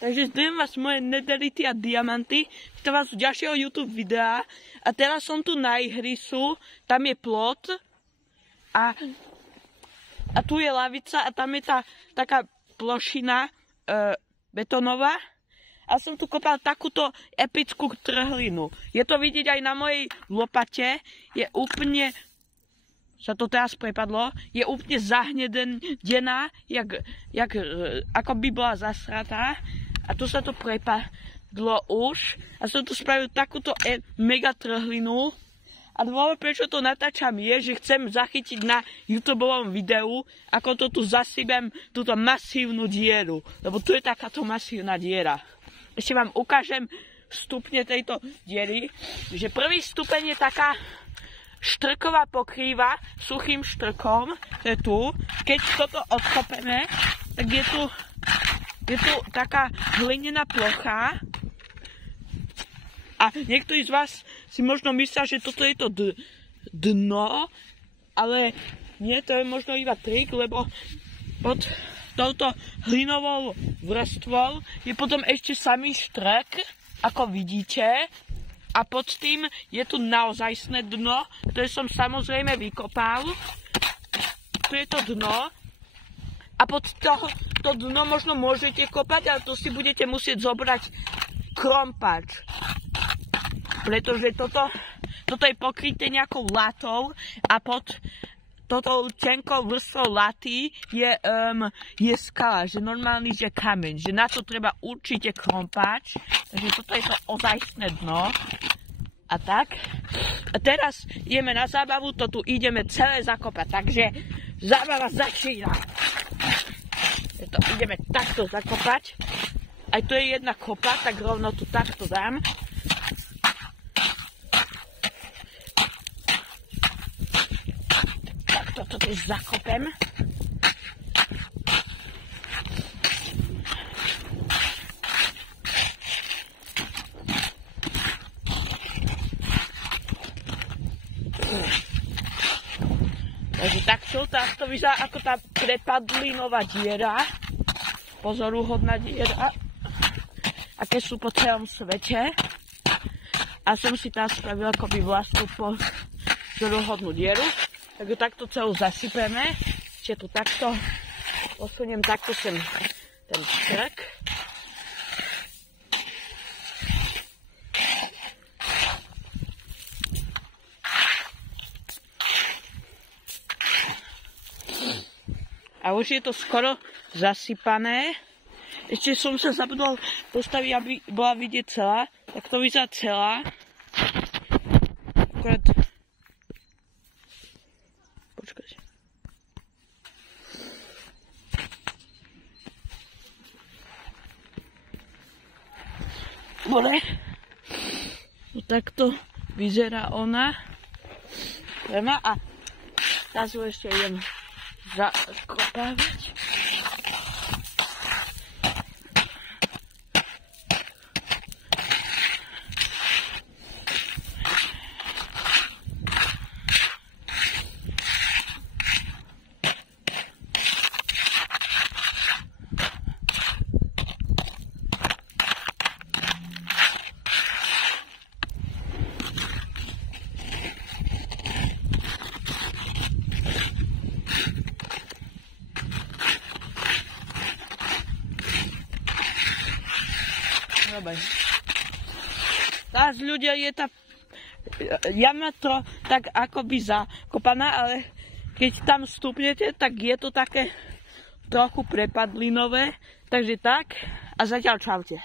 Takže zdravím vás moje nederity a diamanty. Vítam vás z ďalšieho YouTube videa. A teraz som tu na ihrisu, tam je plot a tu je lavica a tam je tá taká plošina betónová. A som tu kopal takúto epickú trhlinu. Je to vidieť aj na mojej lopate. Je úplne, sa to teraz prepadlo, je úplne zahnedená, ako by bola zasratá. A tu sa to prepadlo už. A som tu spravil takúto mega trhlinu. A dôvod, prečo to natáčam je, že chcem zachytiť na YouTubeovom videu, ako to tu zasypem túto masívnu dieru. Lebo tu je takáto masívna diera. Ešte vám ukážem stupne tejto diery. Že prvý stupeň je taká štrková pokrýva suchým štrkom. To je tu. Keď toto odkopeme, tak je tu taká hlinená plocha. A niektorí z vás si možno myslia, že toto je to dno, ale nie, to je možno iba trik, lebo pod touto hlinovou vrstvou je potom ešte samý štrk, ako vidíte. A pod tým je tu naozajstné dno, ktoré som samozrejme vykopal. Tu je to dno. A pod to dno možno môžete kopať, ale to si budete musieť zobrať krompač. Pretože toto je pokryté nejakou latou a pod toto tenkou vrstvou laty je skala, že normálny je kameň, že na to treba určite krompač. Takže toto je to ozajstné dno. A tak. A teraz ideme na zábavu, to tu ideme celé zakopať, takže zábava začína. To ideme takto zakopať. Aj tu je jedna kopa, tak rovno tu takto dám. Takto to tu zakopem. Takže takto vyzerá ako tá prepadlinová diera. Pozoruhodná diera. Aké sú po celom svete. A som si tam spravil akoby vlastnú pozoruhodnú dieru. Tak ju takto celú zasypeme. Ešte tu takto posuniem takto sem ten štrk. A už je to skoro zasypané. Ešte som sa zabudol postaviť, aby bola vidieť celá. Tak to vyzerá celá. Akurát... Počkajte. Dobre. No takto vyzerá ona. A teraz ju ešte idem zakopávať. Teraz ľudia, je tá jama to tak akoby zakopaná, ale keď tam vstupnete, tak je to také trochu prepadlinové. Takže tak a zatiaľ čaute.